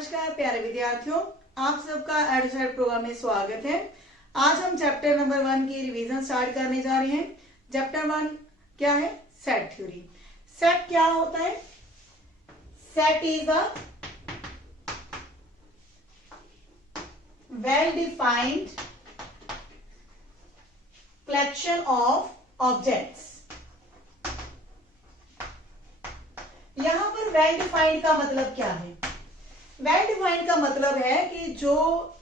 नमस्कार प्यारे विद्यार्थियों, आप सबका एडसेट प्रोग्राम में स्वागत है। आज हम चैप्टर नंबर 1 की रिवीजन स्टार्ट करने जा रहे हैं। चैप्टर 1 क्या है? Set theory. सेट क्या होता है? Set is a well defined collection of objects. यहां पर वेल डिफाइंड का मतलब क्या है? वेल डिफाइंड का मतलब है कि जो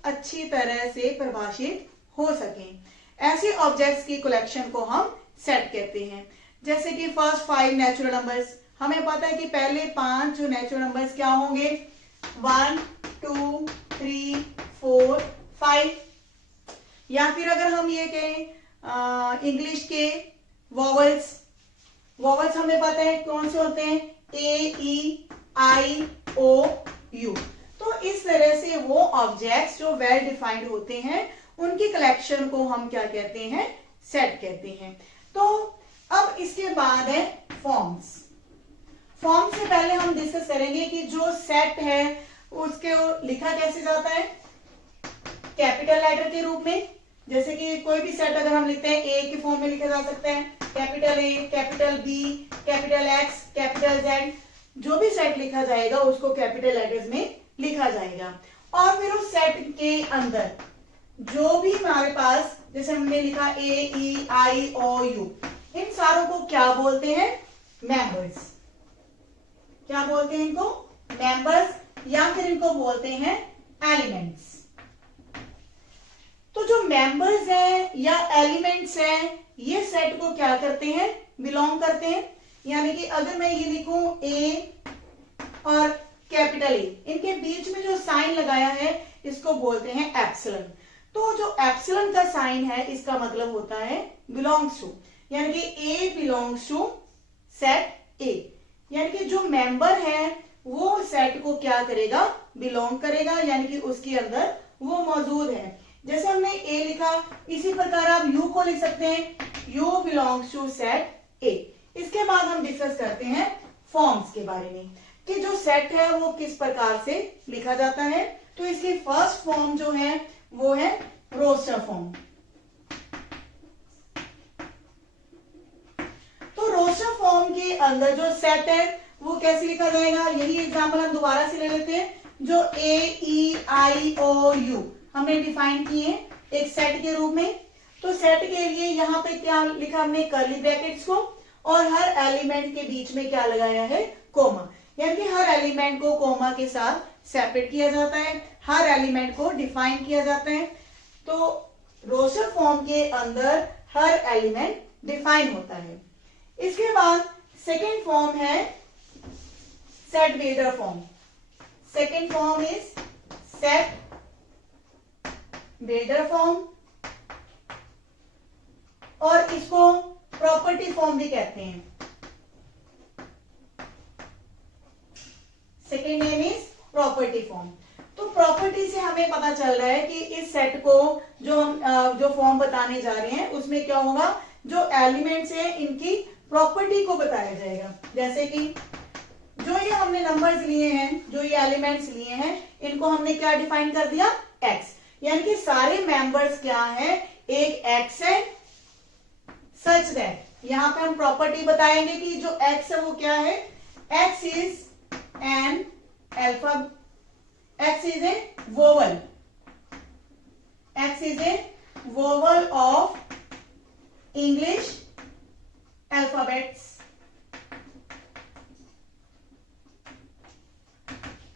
अच्छी तरह से परिभाषित हो सके, ऐसे ऑब्जेक्ट्स की कलेक्शन को हम सेट कहते हैं। जैसे कि फर्स्ट 5 नेचुरल नंबर्स, हमें पता है कि पहले 5 जो नेचुरल नंबर्स क्या होंगे? 1 2 3 4 5। या फिर अगर हम ये कहें इंग्लिश के वॉवल्स, वॉवल्स हमें पता है कौन से होते हैं? ए ई आई ओ यू। तो इस तरह से वो ऑब्जेक्ट्स जो वेल डिफाइंड होते हैं उनकी कलेक्शन को हम क्या कहते हैं? सेट कहते हैं। तो अब इसके बाद है फॉर्म्स। फॉर्म से पहले हम डिस्कस करेंगे कि जो सेट है उसके लिखा कैसे जाता है? कैपिटल लेटर के रूप में। जैसे कि कोई भी सेट अगर हम लिखते हैं ए के फॉर्म में लिखा जा सकता है, capital A, capital B, capital X, capital Z. जो भी सेट लिखा जाएगा उसको कैपिटल लेटर्स में लिखा जाएगा। और फिर उस सेट के अंदर जो भी हमारे पास, जैसे हमने लिखा ए ई आई ओ यू, इन सारों को क्या बोलते हैं? मेंबर्स। क्या बोलते हैं इनको? मेंबर्स, या फिर इनको बोलते हैं एलिमेंट्स। तो जो मेंबर्स हैं या एलिमेंट्स हैं, ये सेट को क्या करते हैं? बिलोंग करते हैं। यानी कि अगर मैं ये लिखूं ए और कैपिटल ए, इनके बीच में जो साइन लगाया है इसको बोलते हैं एप्सिलॉन। तो जो एप्सिलॉन का साइन है इसका मतलब होता है बिलोंग्स टू, यानी कि ए बिलोंग्स टू सेट ए। यानी कि जो मेंबर है वो सेट को क्या करेगा? बिलोंग करेगा, यानी कि उसके अंदर वो मौजूद है। जैसे हमने ए लिखा, इसी प्रकार आप यू को लिख सकते हैं, U belongs to set A. इसके बाद हम डिस्कस करते हैं फॉर्म्स के बारे में कि जो सेट है वो किस प्रकार से लिखा जाता है। तो इसकी फर्स्ट फॉर्म जो है वो है रोस्टर फॉर्म। तो रोस्टर फॉर्म के अंदर जो सेट है वो कैसे लिखा जाएगा? यही एग्जांपल हम दोबारा से ले लेते हैं। जो ए ई आई ओ यू हमने डिफाइन किए एक सेट के रूप में। तो सेट के लिए यहाँ पे क्या लिखा हमने? कर्ली ब्रैकेट्स को, और हर एलिमेंट के बीच में क्या लगाया है? कोमा। यानी कि हर एलिमेंट को कोमा के साथ सेपरेट किया जाता है, हर एलिमेंट को डिफाइन किया जाता है। तो रोस्टर फॉर्म के अंदर हर एलिमेंट डिफाइन होता है। इसके बाद सेकेंड फॉर्म है set builder form. Second form is set builder form, और इसको प्रॉपर्टी फॉर्म भी कहते हैं। Second name is property form. तो प्रॉपर्टी से हमें पता चल रहा है कि इस सेट को जो हम जो फॉर्म बताने जा रहे हैं उसमें क्या होगा? जो एलिमेंट्स हैं इनकी प्रॉपर्टी को बताया जाएगा। जैसे कि जो ये हमने नंबर्स लिए हैं, जो ये एलिमेंट्स लिए हैं, इनको हमने क्या डिफाइन कर दिया? एक्स। यानी कि सारे मेंबर्स क्या है? एक एक्स है, सच दैट यहां पे हम प्रॉपर्टी बताएंगे कि जो एक्स है वो क्या है? X is an alphabet, x is a vowel, x is a vowel of English alphabets.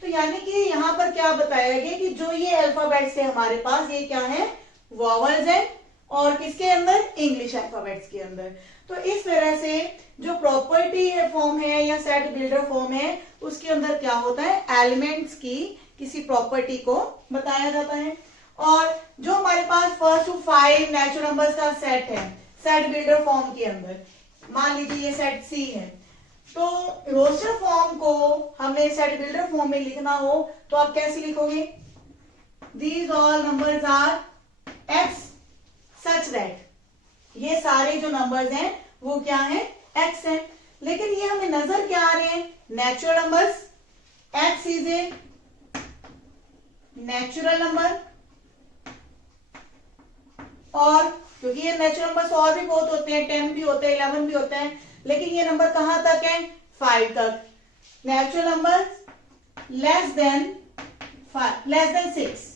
तो यानी कि यहां पर क्या बताया गया कि जो ये अल्फाबेट्स है हमारे पास, ये क्या है? वोवल्स है, और किसके अंदर? इंग्लिश अल्फाबेट्स के अंदर। तो इस तरह से जो प्रॉपर्टी फॉर्म है या सेट बिल्डर फॉर्म है उसके अंदर क्या होता है? एलिमेंट्स की किसी प्रॉपर्टी को बताया जाता है। और जो हमारे पास फर्स्ट टू 5 नेचुरल नंबर्स का सेट है सेट बिल्डर फॉर्म के अंदर, मान लीजिए ये सेट सी है, तो रोस्टर फॉर्म को हमें सेट बिल्डर फॉर्म में लिखना हो तो आप कैसे लिखोगे? These all numbers are X such that, ये सारे जो नंबर्स हैं वो क्या है? एक्स है। लेकिन ये हमें नजर क्या आ रहे हैं? Natural numbers. X is a natural number, और क्योंकि ये नेचुरल नंबर्स और भी बहुत होते हैं, 10 भी होते हैं, 11 भी होते हैं, लेकिन ये नंबर कहां तक है, 5 तक। Natural number less than 6।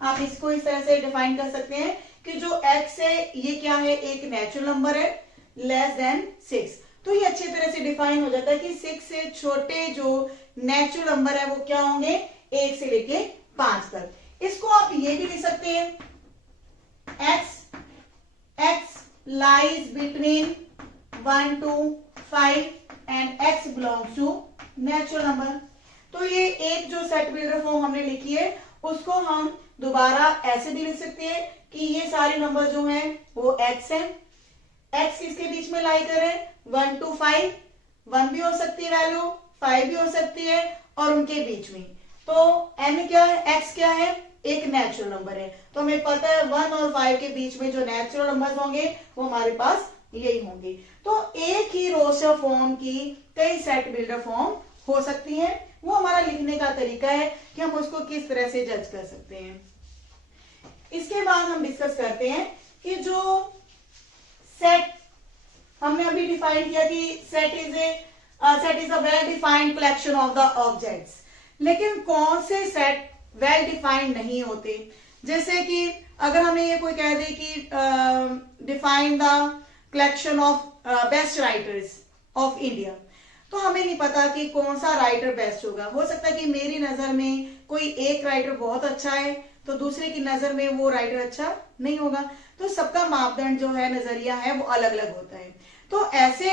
आप इसको इस तरह से डिफाइन कर सकते हैं कि जो x है ये क्या है, एक नेचुरल नंबर है, लेस देन 6। तो ये अच्छी तरह से डिफाइन हो जाता है कि 6 से छोटे जो नेचुरल नंबर है वो क्या होंगे, 1 से लेके 5 तक। इसको आप ये भी लिख सकते हैं, x lies between 1 to 5 and x belongs to natural number। तो ये एक जो सेट बिल्डर फॉर्म हमने लिखी है उसको हम दोबारा ऐसे भी लिख सकते हैं कि ये सारे नंबर जो हैं वो x है, x इसके बीच में लाई करे 1 to 5, 1 भी हो सकती है वैल्यू, 5 भी हो सकती है, और उनके बीच में तो n क्या है, x क्या है, एक नेचुरल नंबर है। तो हमें पता है 1 और 5 के बीच में जो नेचुरल नंबर्स होंगे वो हमारे पास यही होंगे। तो एक ही रोस्टर फॉर्म की कई सेट बिल्डर फॉर्म हो सकती है, वो हमारा लिखने का तरीका है कि हम उसको किस तरह से जज कर सकते हैं। इसके बाद हम डिस्कस करते हैं कि जो सेट हमने अभी डिफाइन किया कि set is a well defined collection of the objects, लेकिन कौन से सेट वेल डिफाइंड नहीं होते। जैसे कि अगर हमें ये कोई कह दे कि define the collection of best writers of India, तो हमें नहीं पता कि कौन सा राइटर बेस्ट होगा। हो सकता है कि मेरी नजर में कोई एक राइटर बहुत अच्छा है तो दूसरे की नजर में वो राइटर अच्छा नहीं होगा। तो सबका मापदंड जो है, नजरिया है, वो अलग अलग होता है। तो ऐसे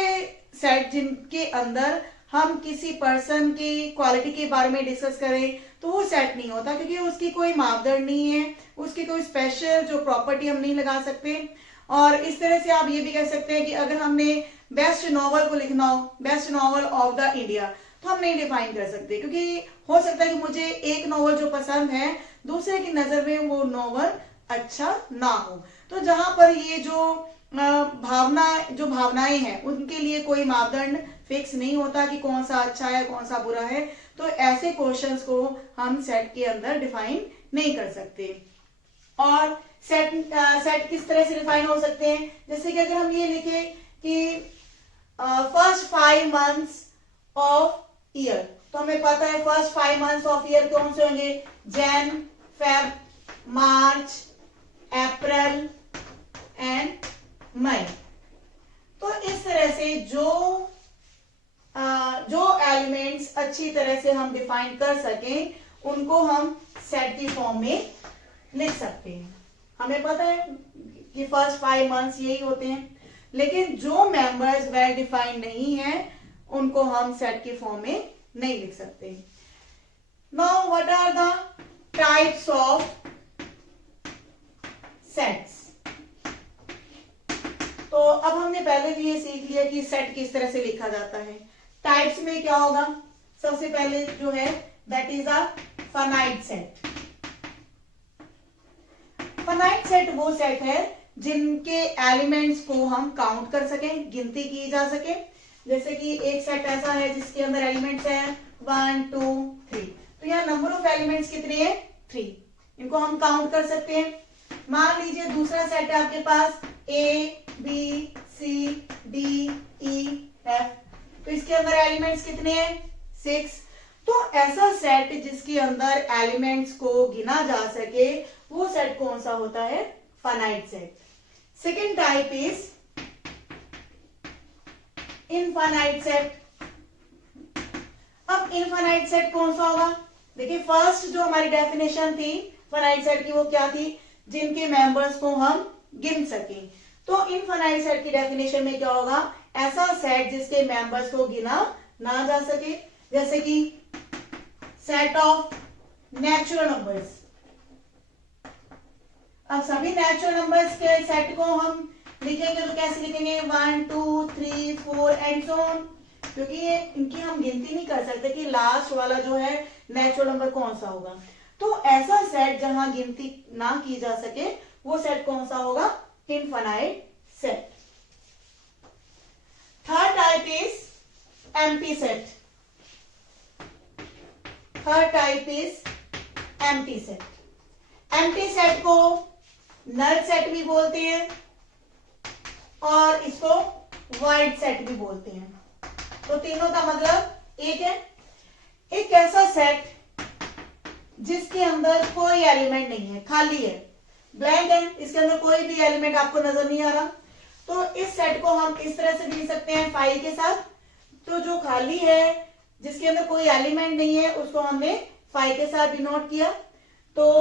सेट जिनके अंदर हम किसी पर्सन की क्वालिटी के बारे में डिस्कस करें तो वो सेट नहीं होता, क्योंकि उसकी कोई मापदंड नहीं है, उसकी कोई स्पेशल जो प्रॉपर्टी हम नहीं लगा सकते। और इस तरह से आप ये भी कह सकते हैं कि अगर हमने बेस्ट नॉवल को लिखना हो, best novel of the India, तो हम नहीं डिफाइन कर सकते, क्योंकि हो सकता है कि मुझे एक नॉवल जो पसंद है दूसरे की नजर में वो नॉवल अच्छा ना हो। तो जहां पर ये जो भावनाएं हैं उनके लिए कोई मापदंड फिक्स नहीं होता कि कौन सा अच्छा है कौन सा बुरा है, तो ऐसे क्वेश्चंस को हम सेट के अंदर डिफाइन नहीं कर सकते। और सेट किस तरह से डिफाइन हो सकते हैं, जैसे कि अगर हम ये लिखे कि फर्स्ट 5 मंथ्स ऑफ ईयर, तो हमें पता है फर्स्ट 5 मंथ्स ऑफ ईयर कौन से होंगे, Jan, Feb, March, April and May. तो इस तरह से जो एलिमेंट्स अच्छी तरह से हम डिफाइन कर सकें उनको हम सेट की फॉर्म में लिख सकते हैं। हमें पता है कि फर्स्ट 5 मंथ्स यही होते हैं, लेकिन जो मेंबर्स वेल डिफाइंड नहीं है उनको हम सेट की फॉर्म में नहीं लिख सकते। Now what are the types of sets. तो अब हमने पहले भी ये सीख लिया कि सेट किस तरह से लिखा जाता है। टाइप्स में क्या होगा, सबसे पहले जो है that is a finite set. Finite set वो सेट है जिनके एलिमेंट्स को हम काउंट कर सकें, गिनती की जा सके। जैसे कि एक सेट ऐसा है जिसके अंदर एलिमेंट्स हैं 1 2 3, तो यहाँ नंबर ऑफ एलिमेंट्स कितने हैं, 3, इनको हम काउंट कर सकते हैं। मान लीजिए दूसरा सेट है आपके पास A B C D E F, तो इसके अंदर एलिमेंट्स कितने हैं, 6। तो ऐसा सेट जिसके अंदर एलिमेंट्स को गिना जा सके वो सेट कौन सा होता है, finite set. Second type is infinite set. अब इनफाइनाइट सेट कौन सा होगा, देखिए फर्स्ट जो हमारी डेफिनेशन थी फाइनाइट सेट की वो क्या थी, जिनके मेंबर्स को हम गिन सकें। तो इनफाइनाइट सेट की डेफिनेशन में क्या होगा, ऐसा सेट जिसके मेंबर्स को गिना ना जा सके, जैसे कि सेट ऑफ नेचुरल नंबर्स। अब सभी नेचुरल नंबर्स के सेट को हम लिखेंगे तो कैसे लिखेंगे, 1 2 3 4 एंड सो ऑन, क्योंकि ये इनकी हम गिनती नहीं कर सकते कि लास्ट वाला जो है नेचुरल नंबर कौन सा होगा। तो ऐसा सेट जहां गिनती ना की जा सके वो सेट कौन सा होगा, infinite set. Third type is empty set. Third type is empty set. Empty set को नल सेट भी बोलते हैं और इसको वाइड सेट भी बोलते हैं। तो तीनों का मतलब एक है। एक ऐसा सेट जिसके अंदर कोई एलिमेंट नहीं है, खाली है, ब्लैंक है, इसके अंदर कोई भी एलिमेंट आपको नजर नहीं आ रहा, तो इस सेट को हम इस तरह से भी लिख सकते हैं फाई के साथ। तो जो खाली है, जिसके अंदर कोई एलिमेंट नहीं है, उसको हमने फाई के साथ डिनोट किया, तो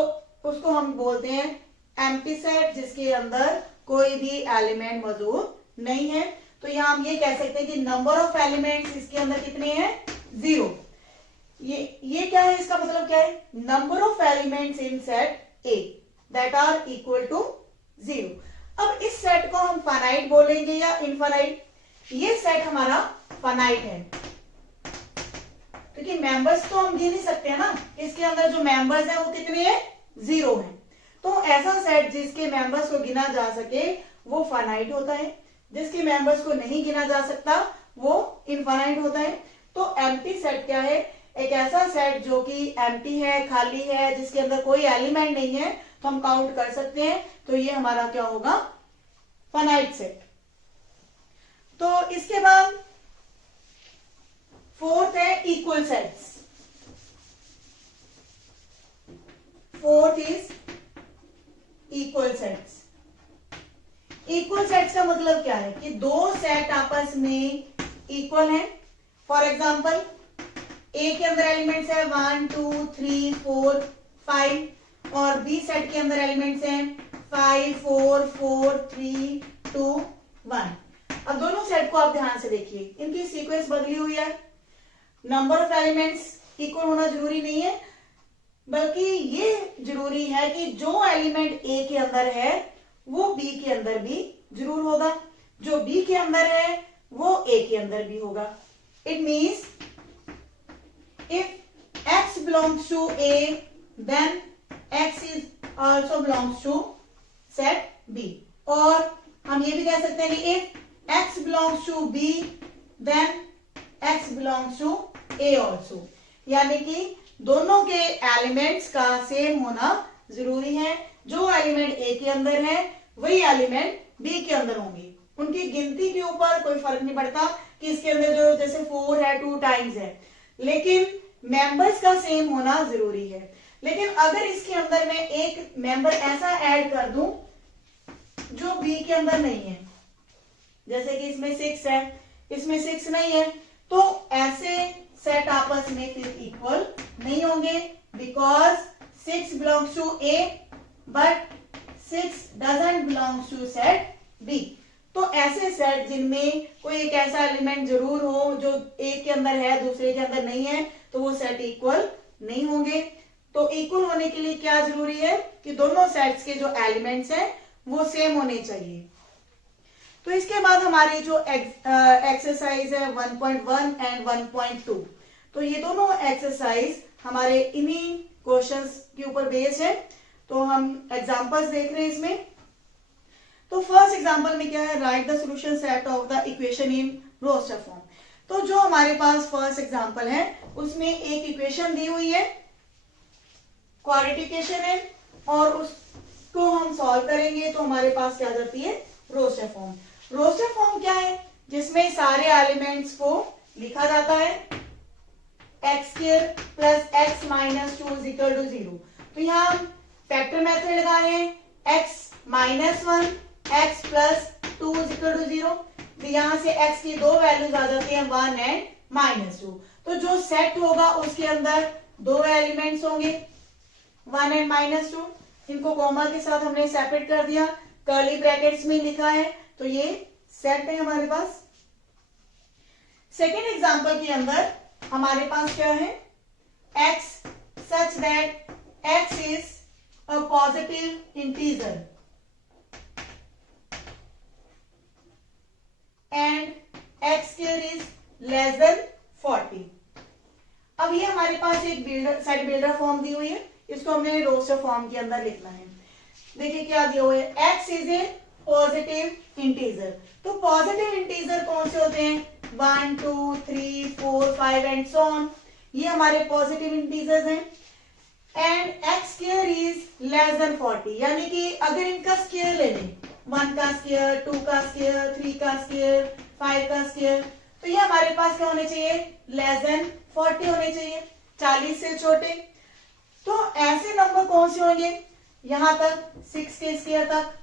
उसको हम बोलते हैं एम्प्टी सेट, जिसके अंदर कोई भी एलिमेंट मौजूद नहीं है। तो यहां हम ये कह सकते हैं कि नंबर ऑफ एलिमेंट्स इसके अंदर कितने हैं? 0। ये क्या है? इसका मतलब क्या है? Number of elements in set A that are equal to 0। अब इस सेट को हम फाइनाइट बोलेंगे या इनफाइनाइट? ये सेट हमारा फाइनाइट है, क्योंकि मेंबर्स तो हम गिन नहीं सकते हैं ना, इसके अंदर जो मेंबर्स हैं वो कितने हैं? 0 हैं। तो ऐसा सेट जिसके मेंबर्स को गिना जा सके वो फाइनाइट होता है, जिसके मेंबर्स को नहीं गिना जा सकता वो इनफाइनाइट होता है। तो एम्प्टी सेट क्या है? एक ऐसा सेट जो कि एम्प्टी है, खाली है, जिसके अंदर कोई एलिमेंट नहीं है, तो हम काउंट कर सकते हैं, तो ये हमारा क्या होगा? Finite set. तो इसके बाद फोर्थ है equal sets. Fourth is equal sets. Equal sets का मतलब क्या है? कि दो सेट आपस में इक्वल हैं। फॉर एग्जाम्पल, ए के अंदर एलिमेंट्स है 1 2 3 4 5 और बी सेट के अंदर एलिमेंट्स हैं 5 4 4 3 2 1। अब दोनों सेट को आप ध्यान से देखिए, इनकी सीक्वेंस बदली हुई है। नंबर ऑफ एलिमेंट्स इक्वल होना जरूरी नहीं है, बल्कि ये जरूरी है कि जो एलिमेंट ए के अंदर है वो बी के अंदर भी जरूर होगा, जो बी के अंदर है वो ए के अंदर भी होगा। It means if x belongs to A, then x is also belongs to set B। और हम ये भी कह सकते हैं कि if x belongs to B, then x belongs to A also। यानी कि दोनों के एलिमेंट्स का सेम होना जरूरी है। जो एलिमेंट A के अंदर है वही एलिमेंट B के अंदर होंगे। उनकी गिनती के ऊपर कोई फर्क नहीं पड़ता कि इसके अंदर जो जैसे 4 है 2 टाइम्स है, लेकिन मेंबर्स का सेम होना जरूरी है। लेकिन अगर इसके अंदर मैं एक मेंबर ऐसा ऐड कर दूं जो बी के अंदर नहीं है, जैसे कि इसमें 6 है, इसमें 6 नहीं है, तो ऐसे सेट आपस में फिर इक्वल नहीं होंगे, because 6 belongs to A but 6 doesn't belongs to set B. तो ऐसे सेट जिनमें कोई एक ऐसा एलिमेंट जरूर हो जो एक के अंदर है दूसरे के अंदर नहीं है, तो वो सेट इक्वल नहीं होंगे। तो इक्वल होने के लिए क्या जरूरी है? कि दोनों सेट्स के जो एलिमेंट्स हैं वो सेम होने चाहिए। तो इसके बाद हमारी जो एक्सरसाइज है 1.1 एंड 1.2, तो ये दोनों एक्सरसाइज हमारे इन्हीं क्वेश्चंस के ऊपर बेस्ड है। तो हम एग्जांपल्स देख रहे हैं इसमें। तो फर्स्ट एग्जांपल में क्या है? Write the solution set of the equation in roster form. तो जो हमारे पास फर्स्ट एग्जांपल है उसमें एक इक्वेशन दी हुई है, क्वाड्रेटिक इक्वेशन है, और उसको हम सॉल्व करेंगे तो हमारे पास क्या जाती है? Roster form. रोस्टर फॉर्म क्या है? जिसमें सारे एलिमेंट्स को लिखा जाता है x² plus x minus 2 is equal to 0। तो यहाँ हम फैक्टर मेथड लगा रहे हैं, x minus 1 x plus 2 is equal to 0। तो यहां से x की दो वैल्यूज आ जाती हैं 1 एंड माइनस 2। तो जो सेट होगा उसके अंदर दो एलिमेंट्स होंगे 1 एंड माइनस 2। इनको कॉमा के साथ हमने सेपरेट कर दिया, कर्ली ब्रैकेट्स में लिखा है, तो ये सेट है हमारे पास। सेकेंड एग्जांपल के अंदर हमारे पास क्या है? x such that x is a positive integer and x² is less than 40। अब ये हमारे पास एक सेट बिल्डर फॉर्म दी हुई है, इसको हमने रोस्टर फॉर्म के अंदर लिखना है। देखिए क्या दिया हुआ है? x is a positive integer. तो पॉजिटिव इंटीजर कौन से होते हैं? 1 2 3 4 5 एंड सो ऑन। ये हमारे पॉजिटिव इंटीजर्स हैं। And x square is less than 40, यानी कि अगर इनका स्क्वायर ले लें, 1 का स्क्वायर, 2 का स्क्वायर, 3 का स्क्वायर, 5 का स्क्वायर, तो ये हमारे पास क्या होने चाहिए, लेस देन 40 होने चाहिए, 40 से छोटे। तो ऐसे नंबर कौन से होंगे, यहां तक 6 के स्क्वायर तक,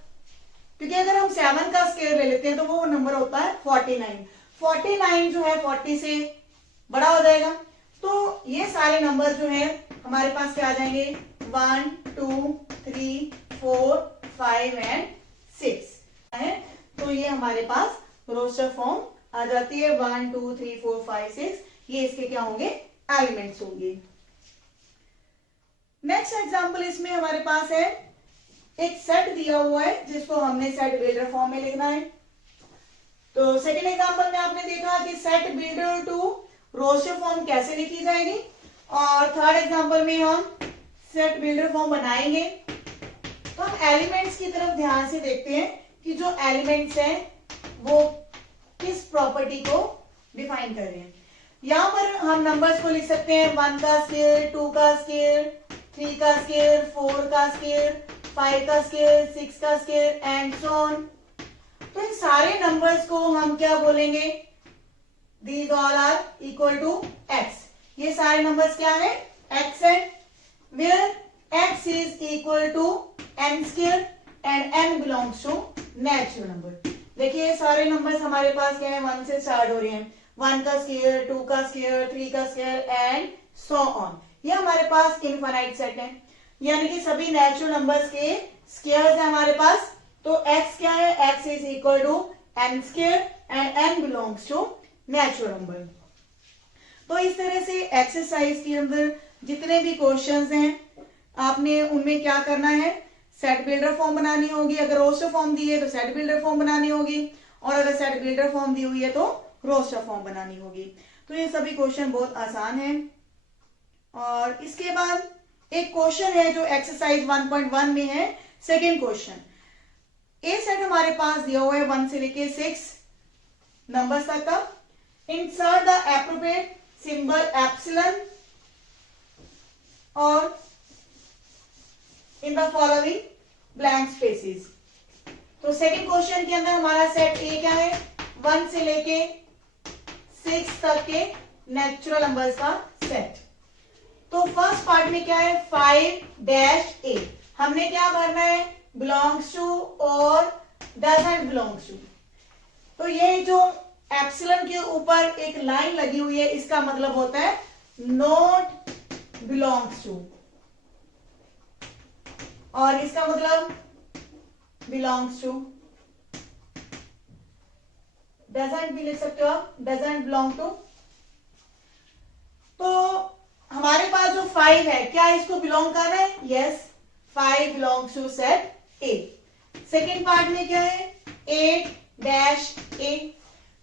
क्योंकि अगर हम 7 का स्क्वायर ले लेते हैं तो वो नंबर होता है 49। 49 जो है 40 से बड़ा हो जाएगा। तो ये सारे नंबर जो है हमारे पास क्या आ जाएंगे, 1 2 3 4 5 एंड 6 है। तो ये हमारे पास रोस्टर फॉर्म आ जाती है, 1 2 3 4 5 6, ये इसके क्या होंगे, एलिमेंट्स होंगे। नेक्स्ट एग्जांपल इसमें हमारे पास है, एक सेट दिया हुआ है जिसको हमने सेट बिल्डर फॉर्म में लिखना है। तो सेकंड एग्जांपल में आपने देखा कि set builder to roster form कैसे लिखी जाएगी, और थर्ड एग्जांपल में हम सेट बिल्डर फॉर्म बनाएंगे। तो हम एलिमेंट्स की तरफ ध्यान से देखते हैं कि जो एलिमेंट्स हैं वो किस प्रॉपर्टी को डिफाइन कर रहे हैं। यहां पर हम नंबर्स को लिख सकते हैं, 1 का स्क्वायर, 2 का स्क्वायर, 3 का स्क्वायर, 4 का स्क्वायर, 5 का स्क्वायर, 6 का स्क्वायर एंड सो ऑन। तो इन सारे नंबर्स को हम क्या बोलेंगे, these all are equal to x. ये सारे नंबर्स क्या है, एक्स है, where x is equal to n square and n belongs to natural number. देखिए सारे नंबर्स हमारे पास क्या है, 1 से स्टार्ट हो रहे हैं, 1 का स्क्वायर, 2 का स्क्वायर, 3 का स्क्वायर एंड सो ऑन। ये हमारे पास इनफाइनाइट सेट है, यानी कि सभी नेचुरल नंबर्स के स्क्वायर्स है हमारे पास। तो x क्या है, x is equal to n square and n belongs to natural number. तो इस तरह से एक्सरसाइज के अंदर जितने भी क्वेश्चंस हैं आपने उनमें क्या करना है, सेट बिल्डर फॉर्म बनानी होगी। अगर रोस्टर फॉर्म दी है तो सेट बिल्डर फॉर्म बनानी होगी, और अगर सेट बिल्डर फॉर्म दी हुई है तो रोस्टर फॉर्म बनानी होगी। तो ये सभी क्वेश्चन बहुत आसान है। और इसके बाद एक क्वेश्चन है जो एक्सरसाइज 1.1 में है, सेकेंड क्वेश्चन। ए सेट हमारे पास दिया हुआ है 1 से लेके 6 नंबर्स तक का। Insert the appropriate symbol epsilon और in the following blank spaces. तो सेकेंड क्वेश्चन के अंदर हमारा सेट ए क्या है, 1 से लेके 6 तक के नेचुरल नंबर्स का सेट। तो फर्स्ट पार्ट में क्या है, 5-a, हमने क्या भरना है, बिलोंग्स टू और डजंट बिलोंग्स टू। तो ये जो एप्सिलॉन के ऊपर एक लाइन लगी हुई है, इसका मतलब होता है नॉट बिलोंग्स टू, और इसका मतलब बिलोंग्स टू। डजंट भी लिख सकते हो आप, डजंट बिलोंग टू। तो हमारे पास जो 5 है, क्या इसको बिलोंग कर रहा है, yes, 5 belongs to set A. Second part में क्या है, 8-a,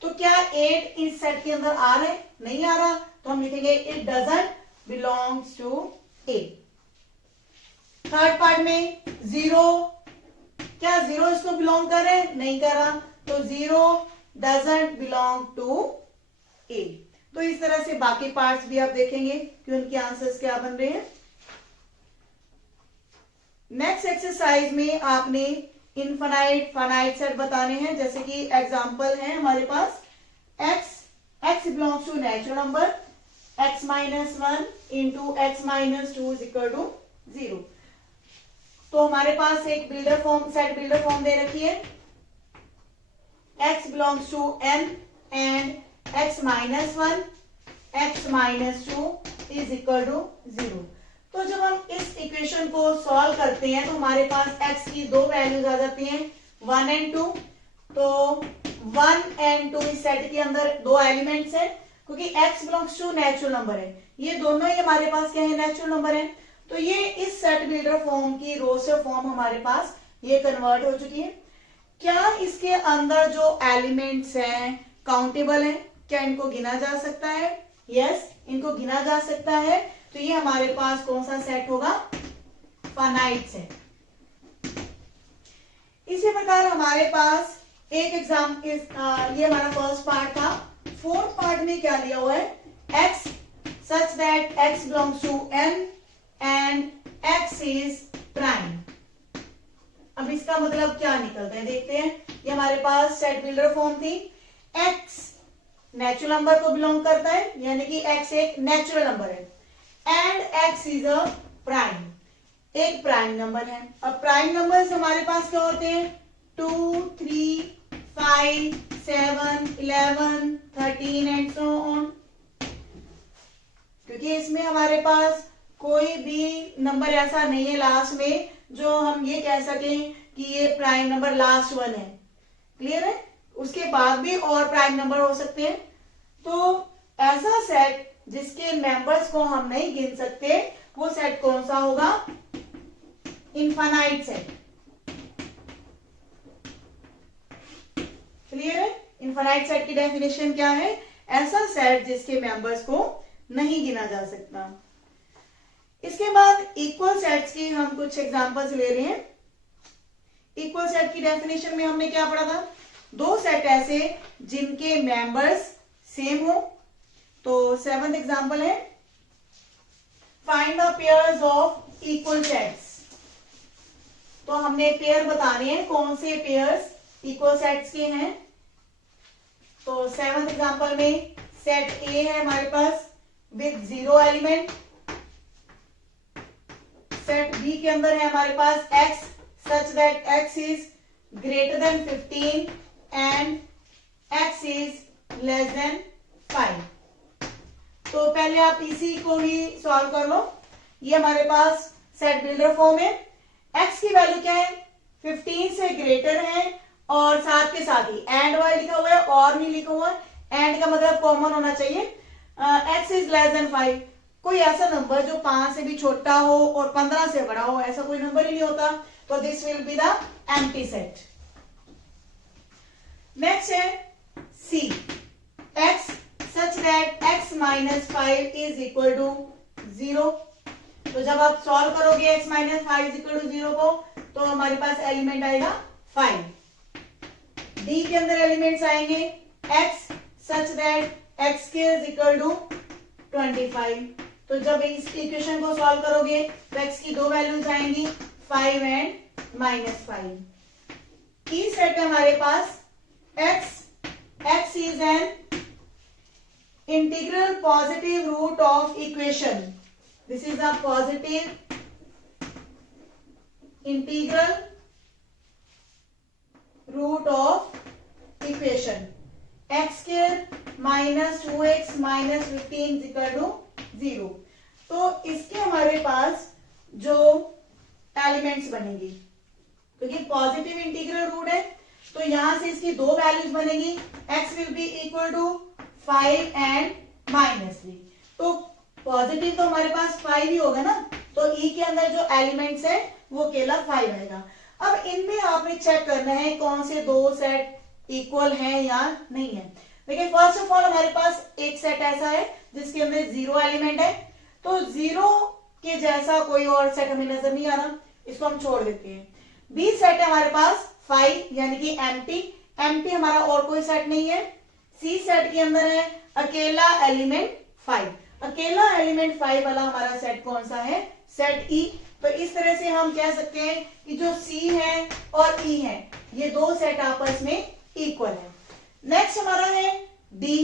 तो क्या 8 इस सेट के अंदर आ रहा है, नहीं आ रहा, तो हम लिखेंगे it doesn't belongs to A. Third part में 0, क्या 0 इसको बिलोंग कर रहे हैं, नहीं कर रहा, तो 0 डजंट बिलोंग टू ए। तो इस तरह से बाकी पार्ट्स भी आप देखेंगे कि उनके आंसर्स क्या बन रहे हैं। नेक्स्ट एक्सरसाइज में आपने इनफाइनाइट फाइनाइट सेट बताने हैं, जैसे कि एग्जांपल है हमारे पास x belongs to natural number, x-1 into x-2 is equal to 0। तो हमारे पास एक builder form, set builder form दे रखी है, x belongs to n and x-1 x-2 is equal to 0। तो जब हम इस इक्वेशन को सॉल्व करते हैं तो हमारे पास x की दो वैल्यूज आ जाती हैं, 1 एंड 2। तो 1 एंड 2 इस सेट के अंदर दो एलिमेंट्स हैं, क्योंकि x belongs to natural number है, ये दोनों ही हमारे पास क्या है, नेचुरल नंबर है। तो ये इस सेट बिल्डर फॉर्म की रोस्टर फॉर्म हमारे पास ये कन्वर्ट हो चुकी है। क्या इसके अंदर जो एलिमेंट्स हैं काउंटेबल हैं, क्या इनको गिना जा सकता है, यस, इनको गिना जा सकता है। तो ये हमारे पास कौन सा सेट होगा, फाइनाइट सेट। इसी प्रकार हमारे पास एक एग्जाम, ये हमारा फर्स्ट पार्ट था। फोर्थ पार्ट में क्या लिया हुआ है, x such that x belongs to n and x is prime. अब इसका मतलब क्या निकलता है देखते हैं। ये हमारे पास सेट बिल्डर फॉर्म थी। x नेचुरल नंबर को बिलोंग करता है, यानी कि x एक नेचुरल नंबर है, and x is a prime, एक प्राइम नंबर है। अब प्राइम नंबर्स हमारे पास क्या होते हैं, 2, 3, 5, 7, 11, 13 एंड सो ऑन। क्योंकि इसमें हमारे पास कोई भी नंबर ऐसा नहीं है लास्ट में जो हम ये कह सकें कि ये प्राइम नंबर लास्ट वन है। क्लियर है? उसके बाद भी और प्राइम नंबर हो सकते हैं। तो ऐसा सेट जिसके मेंबर्स को हम नहीं गिन सकते, वो सेट कौन सा होगा, इनफाइनाइट सेट। क्लियर है? इनफाइनाइट सेट की डेफिनेशन क्या है, ऐसा सेट जिसके मेंबर्स को नहीं गिना जा सकता। इसके बाद इक्वल सेट्स की हम कुछ एग्जांपल्स ले रहे हैं। इक्वल सेट की डेफिनेशन में हमने क्या पढ़ा था, दो सेट ऐसे जिनके मेंबर्स सेम हो। तो 7th एग्जांपल है, find the pairs of equal sets. तो हमने पेयर बताने हैं, कौन से पेयर्स इक्वल सेट्स के हैं। तो 7th एग्जांपल में सेट ए है हमारे पास विद 0 एलिमेंट, सेट बी के अंदर है हमारे पास x such that x is greater than 15 and x is less than 5। तो पहले आप इसी को ही सॉल्व कर लो। ये हमारे पास सेट बिल्डर फॉर्म है। x की वैल्यू क्या है, 15 से ग्रेटर है और साथ के साथ ही एंड वाई लिखा हुआ है और नहीं लिखा हुआ है। एंड का मतलब कॉमन होना चाहिए। x इज लेस देन 5, कोई ऐसा नंबर जो 5 से भी छोटा हो और 15 से बड़ा हो, ऐसा कोई नंबर ही नहीं होता। तो this will be the empty set. Next है C, x such that x minus 5 is equal to 0। तो जब आप सॉल्व करोगे x minus 5 is equal to 0 को, तो हमारे पास एलिमेंट आएगा 5। D के अंदर एलिमेंट्स आएंगे x such that x is equal to 25। तो जब इस इक्वेशन को सॉल्व करोगे तो x की दो वैल्यूज आएंगी 5 एंड -5। की सेट है हमारे पास x is an integral positive root of equation। This is a positive integral root of equation। x square minus 2x minus 15 is equal to 0। तो इसके हमारे पास जो एलिमेंट्स बनेंगी, क्योंकि पॉजिटिव इंटीग्रल रूट है तो यहां से इसकी दो वैल्यूज बनेगी, x will be equal to 5 and -3। तो पॉजिटिव तो हमारे पास 5 ही होगा ना, तो e के अंदर जो एलिमेंट्स है वो केवल 5 आएगा। अब इनमें आपने चेक करना है कौन से दो सेट इक्वल हैं या नहीं है। देखिए फर्स्ट ऑफ ऑल हमारे पास एक सेट ऐसा है जिसके अंदर 0 एलिमेंट है, तो 0 के जैसा कोई और सेट हमें नजर नहीं आ रहा, इसको हम छोड़ देते हैं। बी सेट है हमारे पास 5 यानी कि एम्प्टी हमारा और कोई सेट नहीं है। सी सेट के अंदर है अकेला एलिमेंट 5, अकेला एलिमेंट 5 वाला हमारा सेट कौन सा है, सेट ई। तो इस तरह से हम कह सकते हैं कि जो सी है और ई है ये दो सेट आपस में इक्वल है। नेक्स्ट हमारा है डी।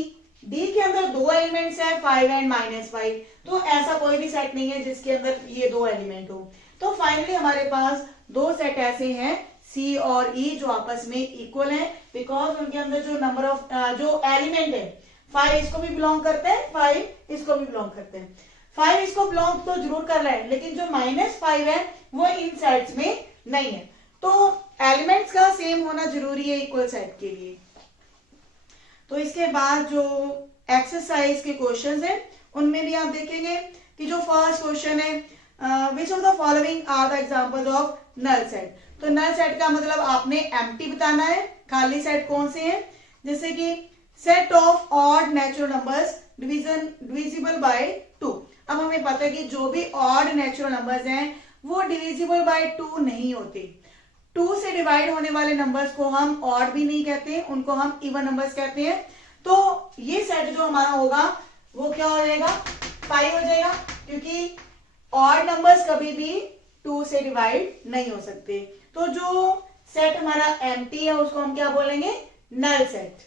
डी के अंदर दो एलिमेंट्स है 5 एंड -5, तो ऐसा कोई भी सेट नहीं है जिसके अंदर ये दो एलिमेंट हो। तो फाइनली हमारे पास दो सेट ऐसे हैं सी और ई जो आपस में इक्वल हैं, बिकॉज उनके अंदर जो नंबर ऑफ जो एलिमेंट है 5 इसको भी बिलोंग करते हैं, 5 इसको भी बिलोंग करते हैं। 5 इसको बिलोंग तो जरूर कर रहा है, लेकिन जो -5 है वो इन सेट्स में नहीं है। तो एलिमेंट्स का सेम होना जरूरी है इक्वल सेट के लिए। तो इसके बाद जो एक्सरसाइज के क्वेश्चंस हैं उनमें भी आप देखेंगे कि जो फर्स्ट क्वेश्चन है which of the following are the examples of null set. तो नल सेट का मतलब आपने एम्प्टी बताना है, खाली सेट कौन से हैं, जैसे कि set of odd natural numbers divisible by 2। अब हमें पता है कि जो भी ऑड नेचुरल नंबर्स हैं वो डिविजिबल बाय 2 नहीं होते। 2 से डिवाइड होने वाले नंबर्स को हम ऑड भी नहीं कहते, उनको हम इवन नंबर्स कहते हैं। तो ये सेट जो हमारा होगा वो क्या हो जाएगा, 5 हो जाएगा, क्योंकि ऑड नंबर्स कभी भी 2 से डिवाइड नहीं हो सकते। तो जो सेट हमारा एम्प्टी है उसको हम क्या बोलेंगे, नल सेट।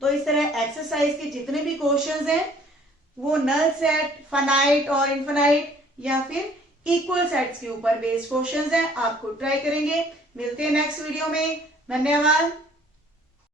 तो इस तरह एक्सरसाइज के जितने भी क्वेश्चंस हैं वो नल सेट, फाइनाइट और इनफाइनाइट या फिर इक्वल सेट्स के ऊपर बेस्ड क्वेश्चंस हैं। आपको ट्राई करेंगे। मिलते हैं नेक्स्ट वीडियो में। धन्यवाद।